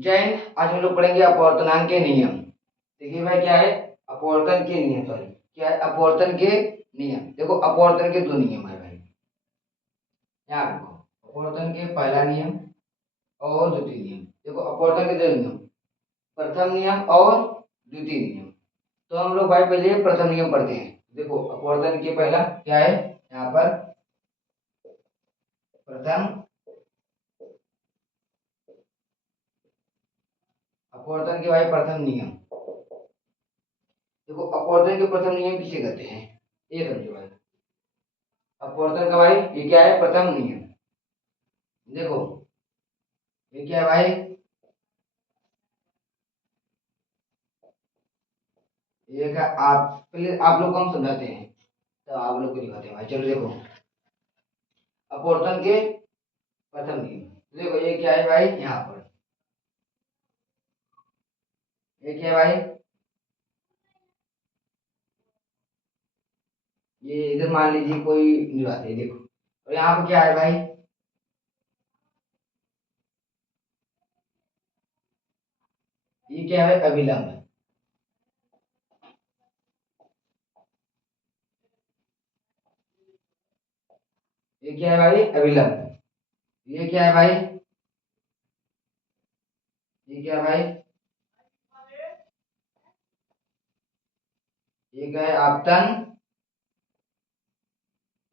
जैन आज हम लोग पढ़ेंगे अपवर्तनांक के नियम। देखिए भाई क्या है अपवर्तन के नियम, सॉरी क्या है अपवर्तन के नियम। देखो अपवर्तन के दो नियम है भाई, यहाँ देखो अपवर्तन के पहला नियम और द्वितीय नियम। देखो अपवर्तन के दो नियम, प्रथम नियम और द्वितीय नियम। तो हम लोग भाई पहले प्रथम नियम पढ़ते हैं। देखो अपवर्तन के पहला क्या है, यहाँ पर प्रथम अपवर्तन के भाई प्रथम नियम। देखो अपवर्तन के प्रथम नियम किसे कहते हैं ये समझो भाई। अपवर्तन का भाई ये क्या है प्रथम नियम। देखो ये क्या है भाई, ये क्या आप पहले आप लोग को हम समझाते हैं तो आप लोग को दिखाते हैं भाई। चलो देखो अपवर्तन के प्रथम नियम। देखो ये क्या है भाई, यहाँ पर ये क्या है भाई, ये इधर मान लीजिए कोई निवास है देखो, और यहाँ पर क्या है भाई, ये क्या है अभिलंब। ये क्या है भाई अभिलंब। ये क्या है भाई, ये क्या है भाई, ये क्या है आपतन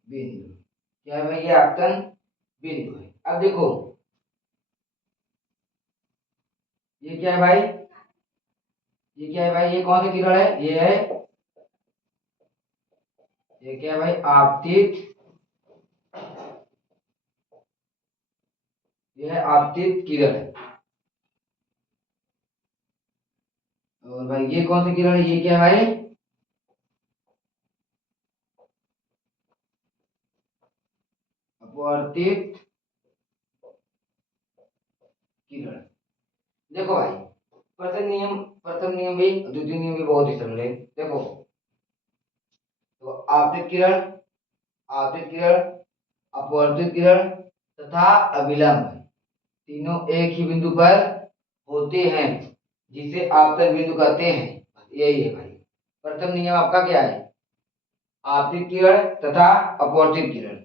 बिंदु। क्या है भाई ये आपतन बिंदु है। अब देखो ये क्या है भाई, ये क्या है भाई, ये कौन सा किरण है, ये है, ये क्या है भाई आपतित, ये है आपतित किरण है। और भाई ये कौन सा किरण है, ये क्या है भाई अपवर्तित किरण। देखो भाई प्रथम नियम भी द्वितीय नियम भी बहुत ही सरल है। देखो तो आपतित किरण, आपतित किरण, अपवर्तित किरण तथा अभिलंब तीनों एक ही बिंदु पर होते हैं जिसे आपतन बिंदु कहते हैं। यही है भाई प्रथम नियम आपका क्या है, आपतित किरण तथा अपवर्तित किरण,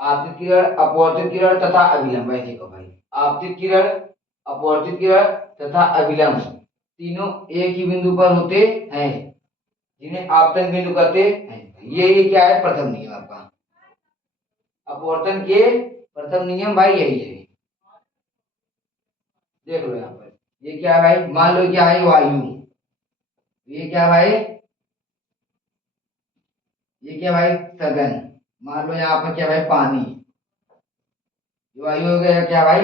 आपतित किरण अपवर्तित किरण तथा अभिलंब। ऐसे कहो भाई आपतित किरण अपवर्तित किरण तथा अभिलंब तीनों एक ही बिंदु पर होते हैं जिन्हें आपतन बिंदु कहते हैं। ये क्या है प्रथम नियम आपका अपवर्तन के प्रथम नियम भाई यही है। देख लो यहाँ पर ये क्या है भाई, मान लो क्या है वायु, ये क्या है भाई, ये क्या भाई सघन, मान लो यहाँ पर क्या भाई पानी, वायु हो गया क्या भाई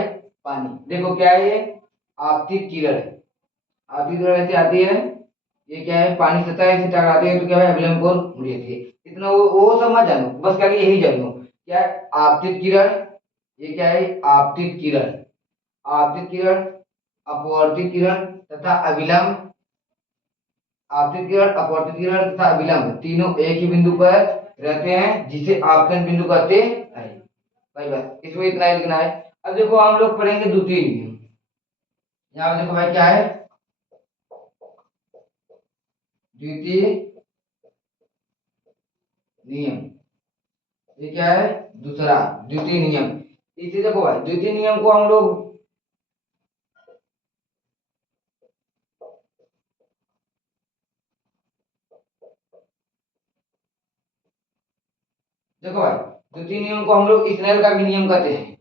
पानी। देखो क्या है ये आपतित किरण, आपतित किरण ऐसे आती है, ये क्या है पानी सतह से टकराती है तो क्या भाई अभिलंब को मुड़ जाती है। इतना वो सब मत जानो, बस खाली यही जानो क्या है आपतित किरण, ये क्या है आपतित किरण, आपतित किरण अपवर्तित किरण तथा अभिलंब, आपतित किरण अपवर्तित किरण तथा अभिलंब तीनों एक ही बिंदु पर रहते हैं जिसे आपतन बिंदु कहते हैं। भाई बस इसमें इतना ही लिखना है। अब देखो हम लोग पढ़ेंगे द्वितीय नियम। यहाँ पे देखो भाई क्या है द्वितीय नियम, ये क्या है दूसरा द्वितीय नियम। इसे देखो भाई द्वितीय नियम को हम लोग देखो भाई द्वितीय नियम को हम लोग स्नेल का भी नियम कहते हैं।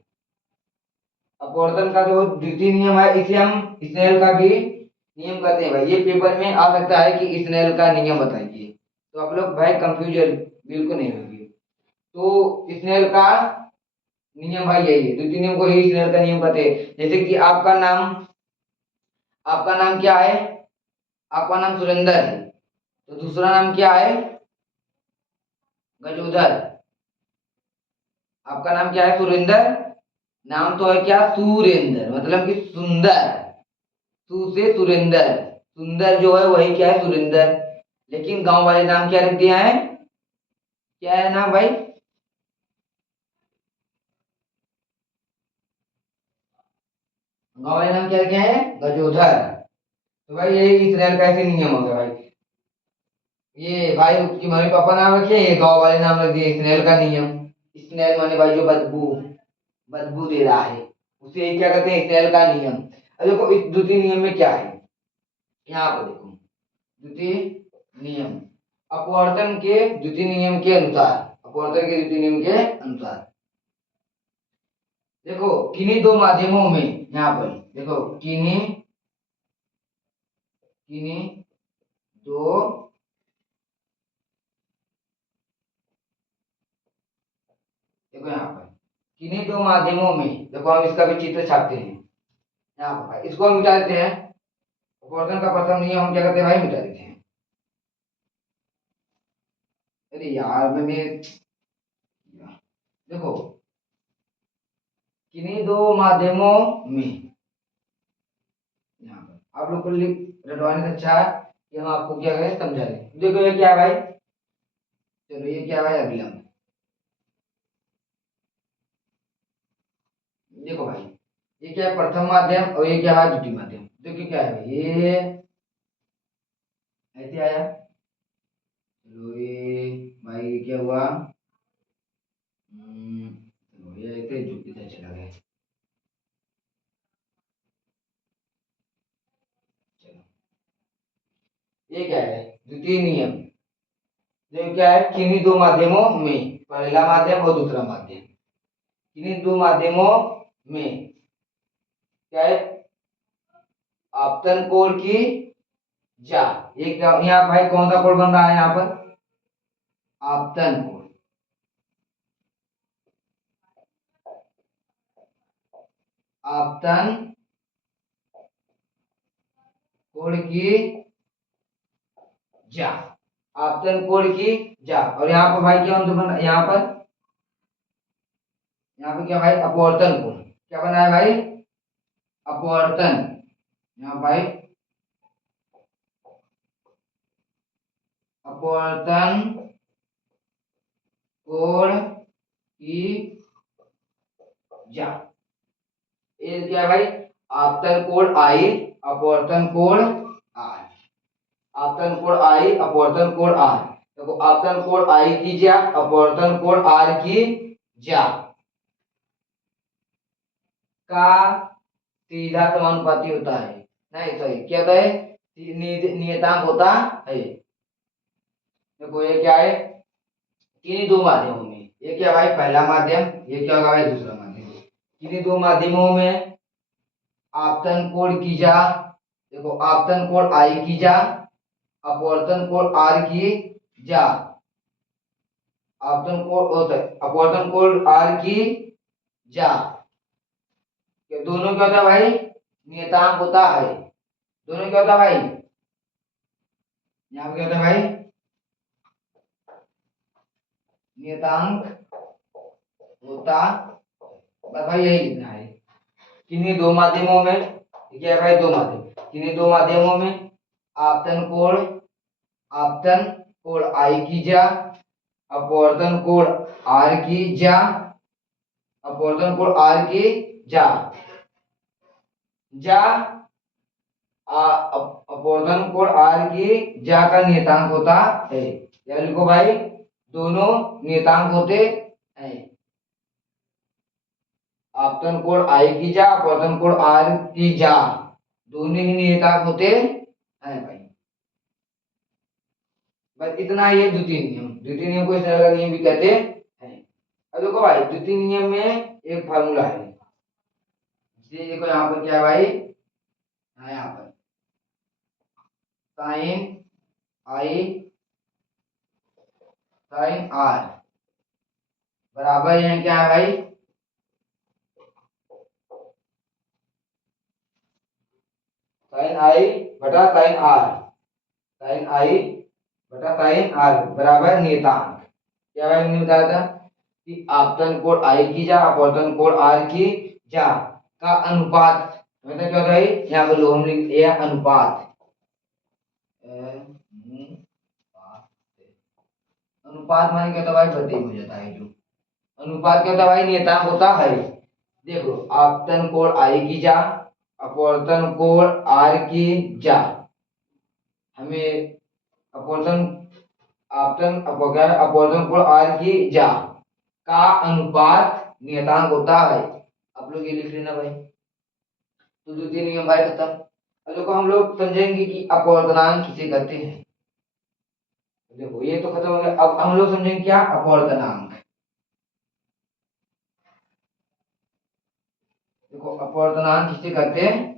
अपवर्तन का जो द्वितीय नियम है इसे हम स्नेल का भी नियम कहते हैं। भाई ये पेपर में आ सकता है कि स्नेल का नियम बताइए, तो आप लोग भाई कंफ्यूजन बिल्कुल नहीं होगी। तो स्नेल का नियम भाई यही है, द्वितीय नियम को ही स्नेल का नियम कहते हैं। जैसे कि आपका नाम क्या है, आपका नाम सुरेंद्र है तो दूसरा नाम क्या है गजोदर। आपका नाम क्या है सुरेंद्र, नाम तो है क्या सुरेंद्र मतलब कि सुंदर, सु से सुरेंद्र, सुंदर जो है वही क्या है सुरेंद्र। लेकिन गांव वाले नाम क्या रख दिया है, क्या है नाम भाई गाँव वाले नाम क्या क्या है, गजोधर। तो भाई ये इसराइल का ऐसे नियम हो गया भाई। ये भाई उसकी मम्मी पापा नाम रखे, ये गाँव वाले नाम रख दिए, स्नेल का नियम। स्नेल माने भाई जो बदबू, बदबू दे रहा है, उसे क्या कहते हैं, स्नेल का नियम। अब देखो इस द्वितीय नियम में क्या है, यहाँ पर देखो, द्वितीय नियम, अपवर्तन के द्वितीय नियम के अनुसार, अपवर्तन के द्वितीय नियम के अनुसार देखो किन्हीं दो माध्यमों में, यहाँ पर देखो किन्हीं किन्हीं दो, देखो यहाँ पर किन्हीं दो माध्यमों में, देखो हम इसका भी चित्र छापते हैं यहाँ पर भाई, इसको हम मिटा देते हैं। अपवर्तन का प्रथम नियम हम क्या करते हैं भाई, मिटा देते हैं। अरे यार मैंने, देखो किन्हीं दो माध्यमों में, यहाँ पर आप लोग को लिख रटवाने से अच्छा है कि हम आपको क्या करें, समझा दें। देखो ये क्या है भाई, चलो ये क्या है भाई, अभिलंब। देखो भाई ये क्या है, प्रथम माध्यम, और ये क्या है द्वितीय माध्यम। देखिए क्या है भाई, ये ऐसे आया, चलो ये भाई ये क्या हुआ, चलो ये ऐसे जुट से चला गया। चलो ये क्या है, द्वितीय नियम। ये क्या है, किन्हीं दो माध्यमों में, पहला माध्यम और दूसरा माध्यम, किन्हीं दो माध्यमों में क्या है, आपतन कोण की जा, ये क्या यहाँ भाई कौन सा कोण बन रहा है यहाँ पर, आपतन कोण, आपतन कोण की जा, आपतन कोण की जा। और यहाँ पर भाई क्या बन रहा है, यहाँ पे क्या भाई, अपवर्तन कोण, क्या बना है भाई, अपवर्तन, यहाँ भाई अपवर्तन कोण की जा, ये क्या है भाई, आपतन कोण आई, अपवर्तन कोण आर, आपतन कोण आई, अपवर्तन कोण आर। देखो आपतन कोण आई की जा, अपवर्तन कोण आर की जा का सीधा समानुपाती होता है, नहीं सॉरी क्या होता है, नियतांक होता है। देखो ये क्या है, किन्हीं दो माध्यमों में, ये क्या भाई पहला माध्यम, ये क्या होगा भाई दूसरा माध्यम, किन्हीं दो माध्यमों में आपतन कोण की जा, देखो आपतन कोण आई की जा, अपवर्तन कोण आर की जा, आपतन कोण होता है, अपवर्तन कोण आर की जा, ये दोनों क्या होता है भाई, नियतांक होता है, दोनों क्या होता है भाई, यहाँ पे क्या होता है भाई, नियतांक होता, बस भाई यही लिखना है। किन्हीं दो माध्यमों में, क्या है भाई दो माध्यम, किन्हीं दो माध्यमों में आपतन कोण, आपतन कोण आई की जा, अपवर्तन कोण आर की जा, अपवर्तन कोण आर की जा, जा अपवर्तन कोण आर की जा का नियतांक होता है, या लिखो भाई दोनों नियतांक होते हैं, आपतन कोण आई की जा, अपवर्तन कोण आर की जा, दोनों ही नियतांक होते हैं भाई। बस इतना ही है द्वितीय नियम, द्वितीय नियम को इस तरह का नियम भी कहते हैं। अब देखो भाई द्वितीय नियम में एक फार्मूला है, ये देखो यहाँ पर क्या है भाई, यहाँ पर साइन आई साइन आर बराबर यहाँ क्या है भाई, साइन आई बटा साइन आर, साइन आई बटा साइन आर बराबर नियतांक, क्या भाई हमने बताया था कि आपतन कोण आई की जा, अपवर्तन कोण आर की जा का अनुपात, मतलब क्या होता है यहाँ पर लो हम लिख ये अनुपात, अनुपात माने क्या होता है भाई, बटे हो जाता है, जो अनुपात क्या होता है भाई, नियतांक होता है। देखो आपतन कोण आई की जा, अपवर्तन कोण आर की जा, हमें अपवर्तन अपवर्तन कोण आर की जा का अनुपात नियतांक होता है। आप लोग ये लिख लेना भाई। तो द्वितीय नियम भाई खत्म। अब देखो हम लोग समझेंगे कि अपवर्तनांक किसे कहते हैं। देखो ये तो खत्म हो गया, अब हम लोग समझेंगे क्या अपवर्तनांक। देखो अपवर्तनांक किसे कहते हैं।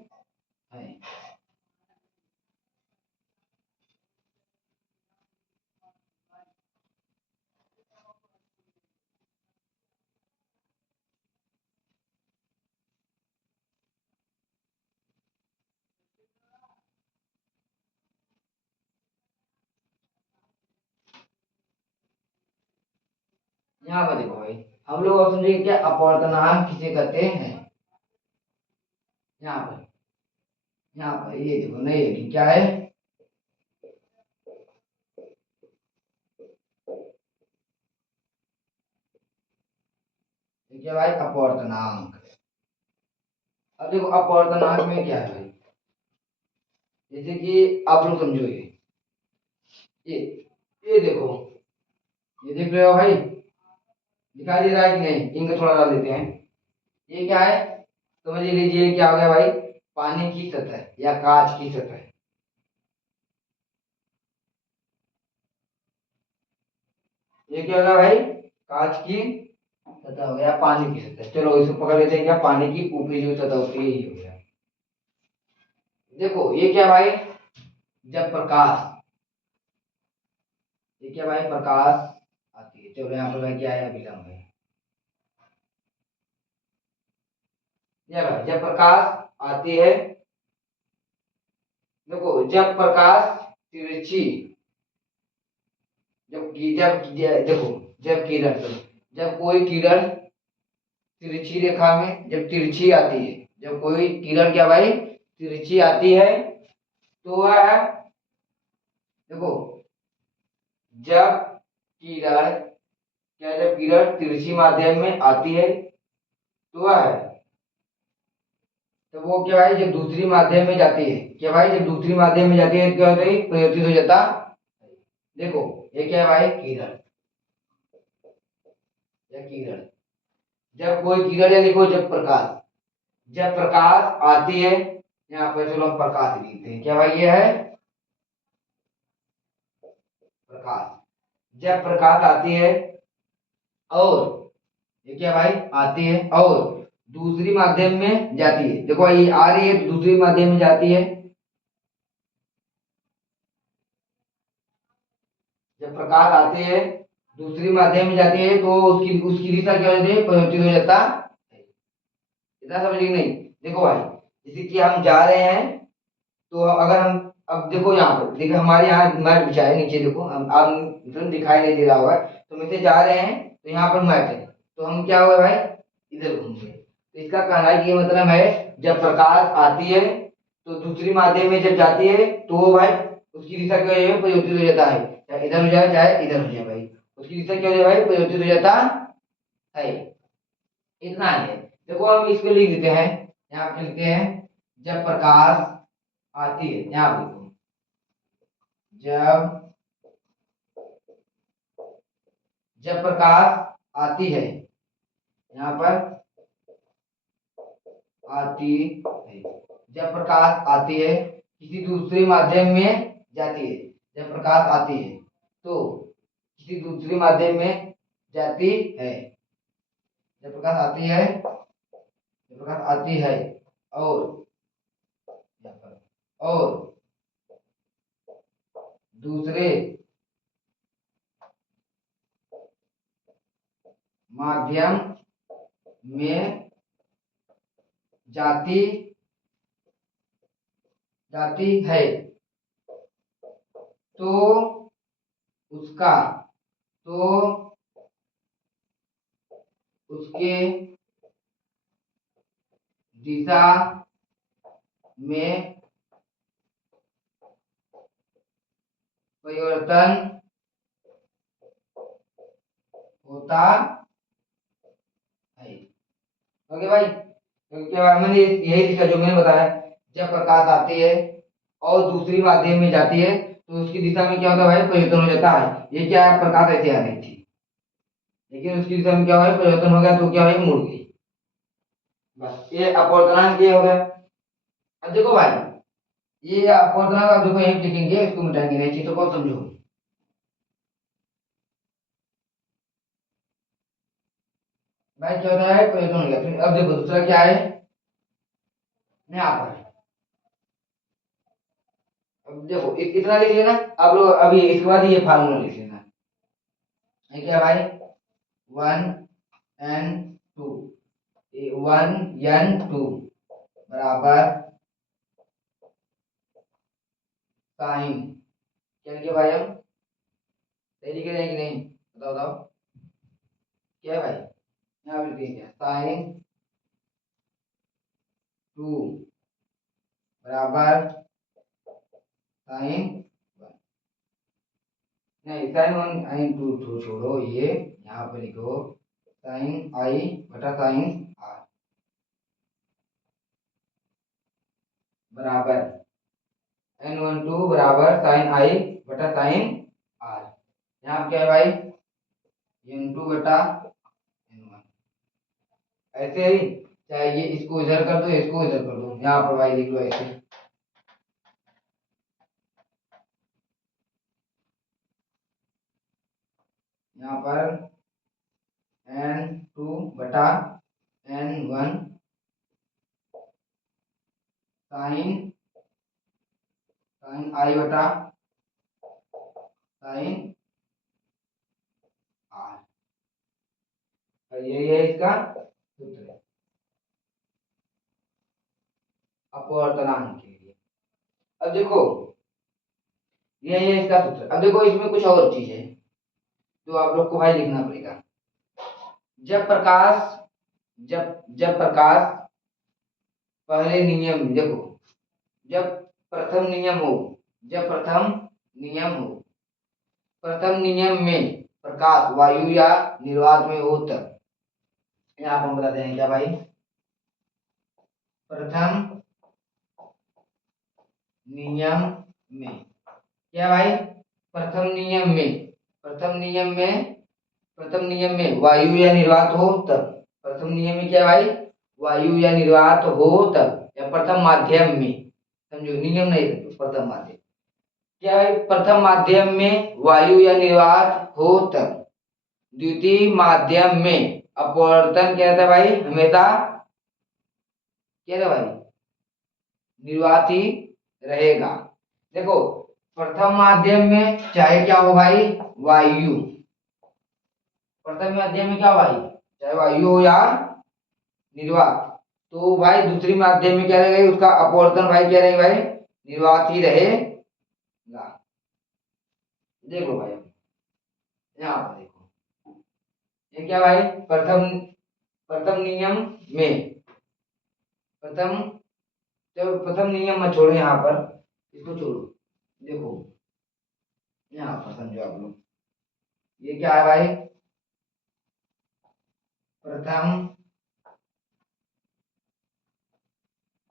यहाँ पर देखो भाई, हम लोग अब समझेंगे क्या अपवर्तनांक किसे कहते हैं। यहाँ पर, यहाँ पर ये देखो नहीं है कि क्या है, क्या भाई अपवर्तनांक। अब देखो अपवर्तनांक में क्या है भाई, जैसे कि आप लोग समझो ये ये देखो, ये देख रहे हो भाई, दिखाई दे रहा है कि नहीं, इंक थोड़ा डाल देते हैं। ये क्या है, समझ लीजिए क्या हो गया भाई, पानी की सतह या कांच की सतह। ये क्या होगा भाई, कांच की सतह हो गया, पानी की सतह। चलो इसको पकड़ लेते हैं, क्या पानी की ऊपरी जो सतह होती है ये हो गया। देखो ये क्या भाई, जब प्रकाश, ये क्या भाई प्रकाश आती है। चलो यहाँ पर भाई क्या है, अभिलंब है। ये भाई जब प्रकाश आती है, देखो जब प्रकाश तिरछी, देखो जब किरण, जब कोई किरण तिरछी रेखा में जब तिरछी आती है, जब कोई किरण क्या भाई तिरछी आती है, तो वह, देखो जब किरण, क्या जब किरण तिरछी माध्यम में आती है तो वह, तो वो क्या भाई जब दूसरी माध्यम में जाती है, क्या भाई जब दूसरी माध्यम में जाती है तो क्या होता है, परिवर्तित हो जाता। देखो ये क्या है भाई किरण, या किरण, जब कोई किरण या लिखो जब प्रकाश, जब प्रकाश आती है, यहाँ पर चलो हम प्रकाश लिखते हैं, क्या भाई ये है प्रकाश। जब प्रकाश आती है और, ये क्या भाई आती है और दूसरी माध्यम में जाती है, देखो ये आ रही है तो दूसरी माध्यम में जाती है। जब प्रकाश आती है दूसरी माध्यम में जाती है तो उसकी उसकी दिशा क्या हो जाती है, परिवर्तित हो जाता। इतना समझिए नहीं। देखो भाई जैसे कि हम जा रहे हैं, तो अगर हम, अब देखो यहाँ पर देखो हमारे यहाँ मैट बिछा है नीचे, देखो हम आप मतलब दिखाई नहीं दे रहा होगा, तो हम इसे जा रहे हैं तो यहाँ पर मैट है, तो हम क्या हुआ भाई इधर घूमेंगे। तो इसका कहना है कि ये मतलब है, जब प्रकाश आती है तो दूसरी माध्यम में जब जाती है तो वो भाई उसकी दिशा क्या हो जाए, परिवर्तित हो जाता है, चाहे इधर हो जाए चाहे इधर हो जाए भाई, उसकी दिशा क्या हो जाए भाई, परिवर्तित हो जाता है। इतना ही है। देखो हम इसको लिख देते हैं, यहाँ पे लिखते हैं जब प्रकाश आती है, यहाँ पे देखो जब, जब प्रकाश आती है, यहाँ पर आती है, जब प्रकाश आती है किसी दूसरे माध्यम में जाती है, जब प्रकाश आती है तो किसी दूसरे माध्यम में जाती है, जब प्रकाश आती है, जब प्रकाश आती है और यहाँ पर और दूसरे माध्यम में जाती जाती है, तो उसका, तो उसके दिशा में परिवर्तन होता है। ओके भाई, तो क्या मैंने यही लिखा जो मैंने बताया, जब प्रकाश आती है और दूसरी माध्यम में जाती है तो उसकी दिशा में क्या होता है भाई, परिवर्तन हो जाता है। ये क्या है, प्रकाश ऐसे आ रही थी लेकिन उसकी दिशा में क्या हुआ, परिवर्तन हो गया तो क्या हुई, मुड़ गई। बस ये अपवर्तनांक ये हो गया। अब देखो भाई, ये अपवर्तनांक आप देखो यहीं लिखेंगे, इसको मिटाएंगे नहीं, चीजों को समझो। भाई क्या होता है, परिवर्तन हो गया। फिर अब देखो दूसरा क्या है, यहाँ पर अब देखो इतना लिख लेना। अब लोग अभी इसके बाद ये फार्मूला लिख लेना। ये क्या भाई, one N two, one N two बराबर साइन, क्या लिखे भाई हम, सही लिखे रहे कि नहीं, बताओ बताओ, क्या है भाई, यहाँ पे लिखेंगे साइन टू बराबर साइन, नहीं sign one sign two two छोड़ो, ये यहाँ पे लिखो साइन आई बटा साइन आर बराबर एन वन टू बराबर साइन आई बटा साइन आर। यहाँ क्या है भाई, एन टू बटा एन वन, ऐसे ही चाहे ये इसको इधर कर दो, इसको इधर कर दो, यहाँ पर भाई लिख लो ऐसे। यहाँ पर एन टू बटा N one sine sign I बटा साइन आर, और यही है इसका सूत्र अपवर्तनांक के लिए। अब देखो यही है इसका सूत्र। अब देखो इसमें कुछ और चीज है जो आप लोग को भाई लिखना पड़ेगा। जब प्रकाश जब जब प्रकाश पहले नियम देखो, जब प्रथम नियम हो, जब प्रथम नियम में प्रकाश वायु या निर्वात में हो तब, यहाँ पर हम बताते हैं क्या भाई, प्रथम नियम में क्या भाई, प्रथम नियम में प्रथम नियम में प्रथम नियम में वायु या निर्वात हो तब, प्रथम नियम में क्या भाई, वायु या निर्वात हो तब, या प्रथम माध्यम में, समझो नियम नहीं समझो, प्रथम माध्यम क्या है, प्रथम माध्यम में वायु या निर्वात हो तब, द्वितीय माध्यम में अपवर्तन क्या रहता है भाई, हमेशा क्या रहता है भाई, निर्वात ही रहेगा। देखो प्रथम माध्यम में चाहे क्या हो भाई, वायु, प्रथम माध्यम में क्या हो भाई, चाहे वायु हो या निर्वात, तो भाई दूसरी माध्यम में क्या रहेगा, उसका अपवर्तन भाई क्या रहेगा भाई, निर्वात ही रहेगा। देखो भाई यहाँ पर देखो, ये क्या भाई, प्रथम प्रथम नियम में प्रथम, जब प्रथम नियम में छोड़ो यहाँ पर, इसको छोड़ो, देखो यहाँ पर समझो आप लोग, ये क्या है भाई, प्रथम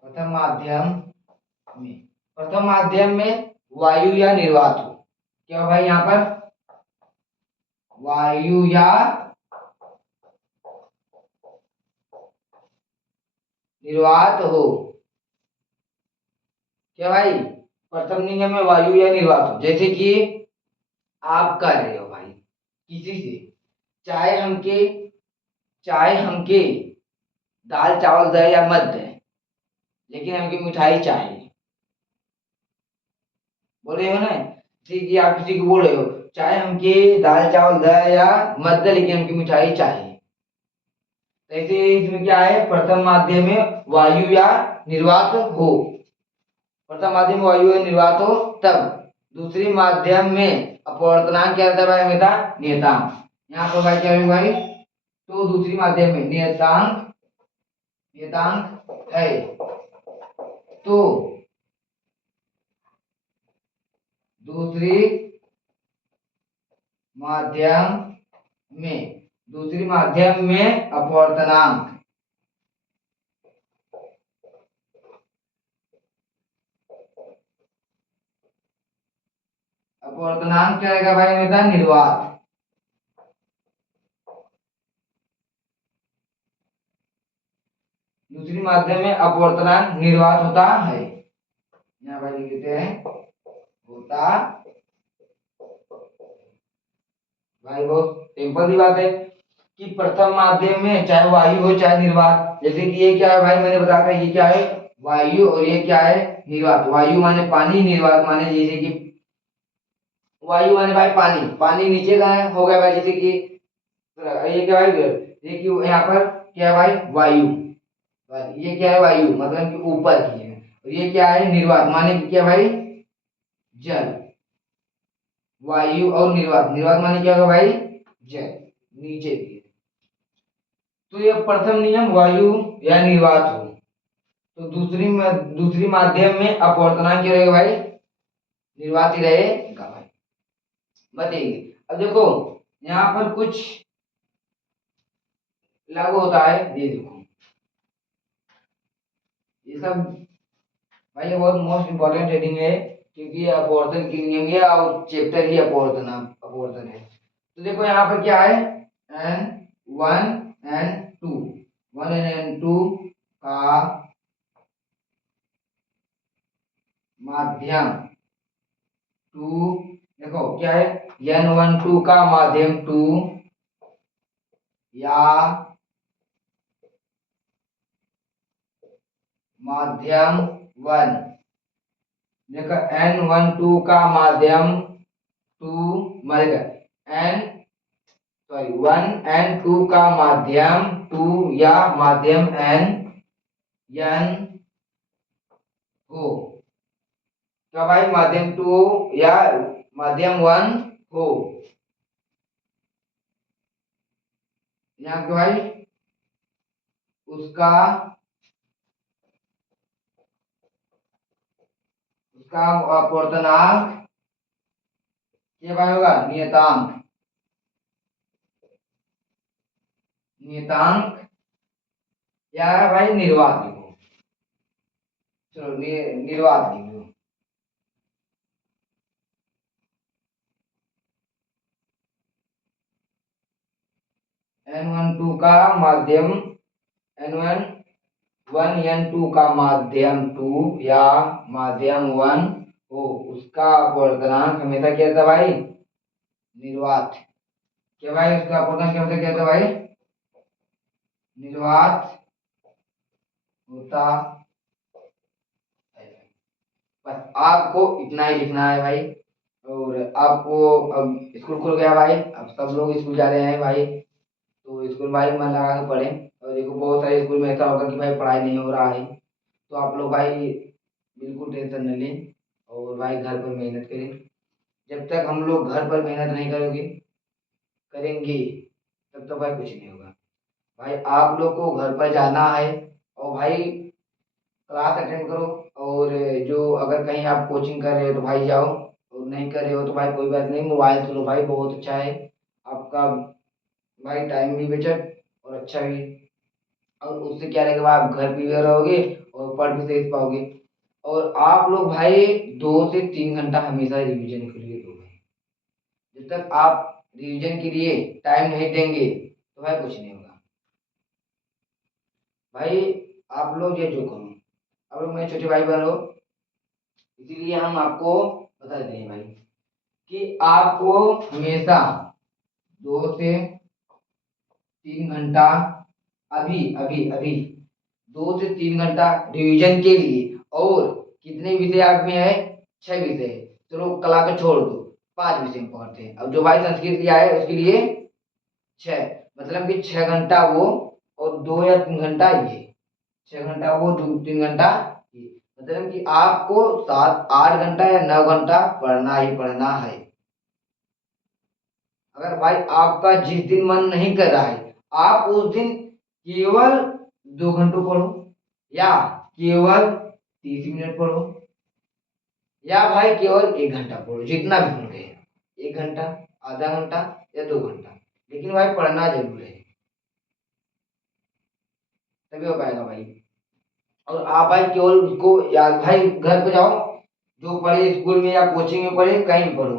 प्रथम माध्यम में प्रथम माध्यम में वायु या निर्वात हो, क्या हो भाई यहाँ पर, वायु या निर्वात हो, क्या भाई, प्रथम नियम में वायु या निर्वात हो, जैसे कि आप कर रहे हो भाई किसी से, चाहे हमके चाहे हमके दाल चावल दे या मत दे, लेकिन हमकी मिठाई चाहिए, बोल रहे हो ना, ठीक है, आप किसी को बोल रहे हो चाहे हमके दाल चावल दे या मत दे लेकिन हमकी मिठाई चाहिए, तो ऐसे इसमें क्या है, प्रथम माध्यम में वायु या निर्वात हो, प्रथम माध्यम में वायु या निर्वात हो तब, दूसरी माध्यम में अपवर्तनांक क्या रहता है भाई, हमेशा नियतांक, यहाँ पर भाई क्या है भाई, तो दूसरी माध्यम में नियतांक नियतांक है, तो दूसरी माध्यम दूसरी माध्यम में अपवर्तनांक अपवर्तनांक क्या रहेगा भाई हमेशा निर्वात। दूसरी माध्यम में अपवर्तनांक निर्वात होता है। यहाँ भाई लिख देते हैं होता। भाई बहुत सिंपल सी बात है कि प्रथम माध्यम में चाहे वायु हो चाहे निर्वात, जैसे कि ये क्या है भाई मैंने बताया था, ये क्या है वायु और ये क्या है निर्वात। वायु माने पानी, निर्वात माने जैसे कि वायु माने भाई पानी, पानी नीचे का है हो गया भाई, जैसे कि ये क्या भाई ये कि यहाँ पर क्या है भाई वायु, ये क्या है वायु मतलब कि ऊपर की है, और ये क्या है निर्वात माने कि क्या भाई जल। वायु और निर्वात, निर्वात माने क्या होगा भाई जल नीचे की। तो ये प्रथम नियम वायु या निर्वात हो, तो दूसरी माध्यम में अपवर्तनांक क्या रहेगा भाई निर्वात ही रहेगा भाई। बताइए अब देखो यहाँ पर कुछ लागू होता है, ये देखो ये सब भाई ये बहुत मोस्ट इम्पोर्टेंट हेडिंग है, क्योंकि ये अपवर्तन की नियम है और चैप्टर ही अपवर्तन है। तो देखो यहाँ पर क्या है N one N two, one N two का माध्यम टू, देखो क्या है एन वन टू का माध्यम टू या माध्यम वन, देखो एन वन टू का माध्यम टू मरेगा N sorry one N two का माध्यम टू या माध्यम एन एन हो, क्या भाई माध्यम टू हो या माध्यम वन हो, यहाँ के भाई उसका उसका अपवर्तनांक ये भाई होगा नियतांक, नियतांक या भाई निर्वात लिखो, चलो निर्वात लिखो। एन वन टू का माध्यम N one one N two का माध्यम टू या माध्यम वन हो, उसका अपवर्तनांक हमेशा क्या था भाई निर्वात। क्या भाई उसका अपवर्तनांक हमेशा क्या था भाई निर्वात होता है। बस आपको इतना ही लिखना है भाई। और आपको अब स्कूल खुल गया भाई, अब सब लोग स्कूल जा रहे हैं भाई, तो स्कूल भाई मन लगा के पढ़े। और देखो बहुत सारे स्कूल में ऐसा होगा कि भाई पढ़ाई नहीं हो रहा है, तो आप लोग भाई बिल्कुल टेंशन न लें और भाई घर पर मेहनत करें। जब तक हम लोग घर पर मेहनत नहीं करेंगे तब तक भाई कुछ नहीं होगा। भाई आप लोग को घर पर जाना है और भाई क्लास अटेंड करो, और जो अगर कहीं आप कोचिंग कर रहे हो तो भाई जाओ, और नहीं कर रहे हो तो भाई कोई बात नहीं मोबाइल चलो भाई बहुत अच्छा है आपका भाई, टाइम भी बचत और अच्छा भी, और उससे क्या रहेगा भाई आप घर भी रहोगे और पढ़ भी सीख पाओगे। और आप लोग भाई 2 से 3 घंटा हमेशा रिवीजन के लिए दो भाई, जब तक आप रिवीजन के लिए टाइम नहीं देंगे तो भाई कुछ नहीं होगा। भाई आप लोग ये जो करो, अब लोग मेरे छोटे भाई बहन हो, इसीलिए हम आपको बता देते हैं भाई कि आपको हमेशा 2 से 3 घंटा अभी अभी अभी 2 से 3 घंटा रिवीजन के लिए, और कितने विषय आप में है 6 विषय, चलो कला को छोड़ दो 5 विषय में पढ़ते हैं। अब जो भाई संस्कृत लिया है उसके लिए 6, मतलब कि 6 घंटा वो और 2 या 3 घंटा ये, 6 घंटा वो 2 3 घंटा ये, मतलब कि आपको 7 8 घंटा या 9 घंटा पढ़ना ही पढ़ना है। अगर भाई आपका जिस दिन मन नहीं कर रहा है आप उस दिन केवल 2 घंटों पढ़ो, या केवल 30 मिनट पढ़ो, या भाई केवल 1 घंटा पढ़ो, जितना भी पढ़ गए 1 घंटा आधा घंटा या 2 घंटा, लेकिन भाई पढ़ना जरूर है, तभी हो पाएगा भाई। और आप भाई केवल उसको याद भाई घर पे जाओ, जो पढ़े स्कूल में या कोचिंग में पढ़े कहीं भी पढ़ो,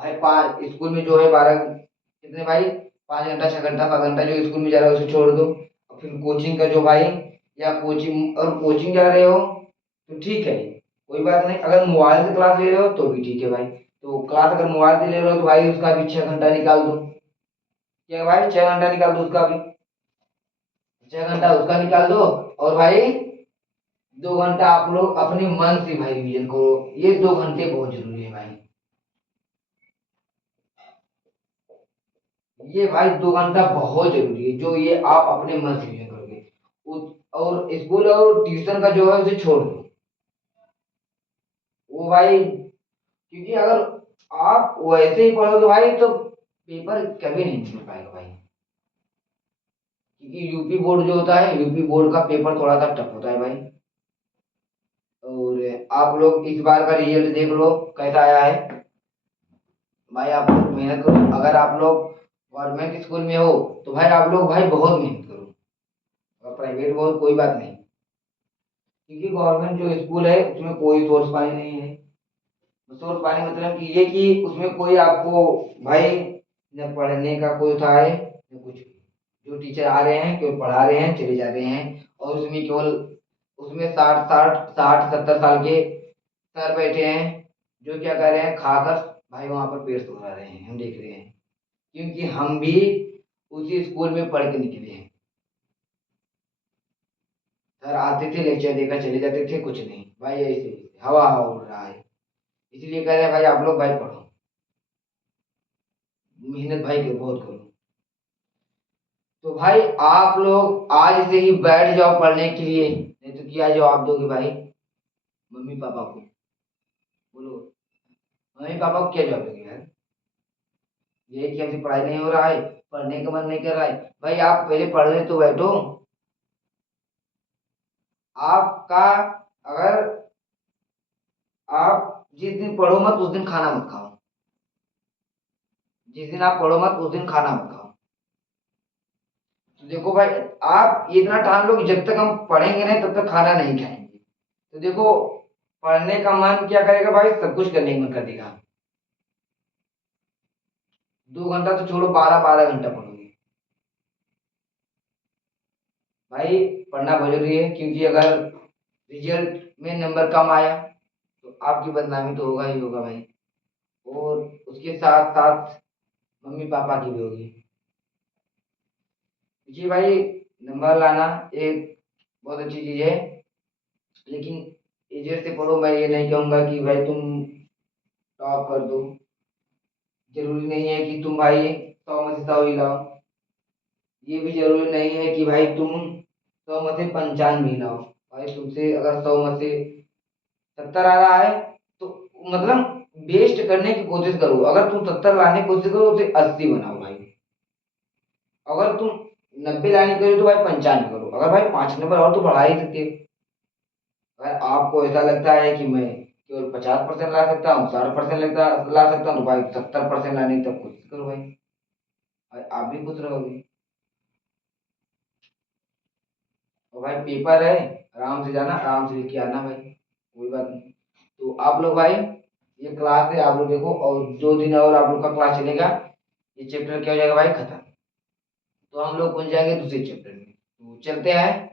भाई 5 स्कूल में जो है 12 कितने भाई, 5 घंटा 6 घंटा 7 घंटा जो स्कूल में जा रहा है उसे छोड़ दो। और फिर कोचिंग का जो भाई, या कोचिंग, और कोचिंग जा रहे हो तो ठीक है, कोई बात नहीं। अगर मोबाइल से क्लास ले रहे हो तो भी ठीक है भाई। तो क्लास अगर मोबाइल से ले रहे हो तो भाई उसका भी 6 घंटा निकाल दो। क्या भाई, 6 घंटा निकाल दो उसका भी, 6 घंटा उसका निकाल दो। और भाई 2 घंटा आप लोग अपने मन से भाई रिवीजन करो। ये 2 घंटे बहुत जरूरी है भाई। ये भाई 2 घंटा बहुत जरूरी है, जो ये आप अपने मन से रिवीजन करोगे। और स्कूल और ट्यूशन का जो है उसे छोड़ दो। वो भाई, क्योंकि अगर आप वैसे ही पढ़ोगे भाई तो पेपर कभी नहीं निकल पाएगा भाई। क्योंकि यूपी बोर्ड जो होता है, यूपी बोर्ड का पेपर थोड़ा सा टफ होता है भाई। और आप लोग इस बार का रिजल्ट देख लो कैसा आया है। भाई आप लोग मेहनत करो। अगर आप लोग गवर्नमेंट स्कूल में हो तो भाई आप लोग भाई बहुत मेहनत करो। और प्राइवेट हो कोई बात नहीं, क्योंकि गवर्नमेंट जो स्कूल है उसमें कोई सोर्स पानी नहीं है। सोर्स पानी मतलब कि ये कि उसमें कोई आपको भाई न पढ़ने का कोई था है न कुछ भी। जो टीचर आ रहे हैं केवल पढ़ा रहे हैं चले जा रहे हैं। और उसमें केवल, उसमें 60 60 60 70 साल के सर बैठे हैं, जो क्या कर रहे हैं, खाकर भाई वहां पर पेड़ तोड़ा रहे हैं, हम देख रहे हैं। क्योंकि हम भी उसी स्कूल में पढ़ के निकले हैं। सर आते थे लेक्चर देकर चले जाते थे, कुछ नहीं भाई, ऐसे हवा हवा उड़ रहा है। इसलिए कह रहे हैं भाई आप लोग भाई पढ़ो, मेहनत भाई के बहुत करो। तो भाई आप लोग आज से ही बैठ जाओ पढ़ने के लिए, नहीं तो क्या जवाब दोगे भाई मम्मी पापा को? बोलो, मम्मी पापा को क्या जवाब दोगे यार? ये कि हमसे पढ़ाई नहीं हो रहा है, पढ़ने का मन नहीं कर रहा है। भाई आप पहले पढ़ने तो बैठो। आपका, अगर आप जिस दिन पढ़ो मत उस दिन खाना मत खाओ। जिस दिन आप पढ़ो मत उस दिन खाना मत खाओ। तो देखो भाई, आप इतना ठान लो कि जब तक हम पढ़ेंगे नहीं तब तक खाना नहीं खाएंगे। तो देखो, पढ़ने का मन क्या करेगा भाई, सब कुछ करने का मन कर देगा। 2 घंटा तो छोड़ो, 12 12 घंटा पढ़ोगे भाई। पढ़ना बहुत जरूरी है, क्योंकि अगर रिजल्ट में नंबर कम आया तो आपकी बदनामी तो होगा ही होगा भाई। और उसके साथ साथ मम्मी पापा की भी होगी। जी भाई, नंबर लाना एक बहुत अच्छी चीज है, लेकिन इज्जत से पढ़ो। मैं ये नहीं कहूंगा कि भाई तुम टॉप कर दो। जरूरी नहीं है कि तुम भाई 100 में से 100 ही लाओ। ये भी जरूरी नहीं है कि भाई तुम 100 में से 95 ही लाओ। भाई तुमसे अगर 100 में से 70 आ रहा है तो मतलब बेस्ट करने की कोशिश करो। अगर तुम 70 लाने की कोशिश करो उसे 80 बनाओ भाई। अगर तुम 90 लाने की करो तो भाई 95 करो। अगर भाई 5 नंबर और तो बढ़ा ही सकते हो। अगर आपको ऐसा लगता है कि मैं केवल 50% ला सकता हूँ, 60% लगता ला सकता हूँ, तो भाई 70% लाने की तब कोशिश करो भाई। भाई आप भी खुश रहोगे। और भाई पेपर है, आराम से जाना आराम से लेके आना भाई, कोई बात नहीं। तो आप लोग भाई, ये क्लास है आप लोग देखो, और 2 दिन और आप लोग का क्लास चलेगा। ये चैप्टर क्या हो जाएगा भाई खत्म। तो हम लोग पहुंच जाएंगे दूसरे चैप्टर में, तो चलते हैं।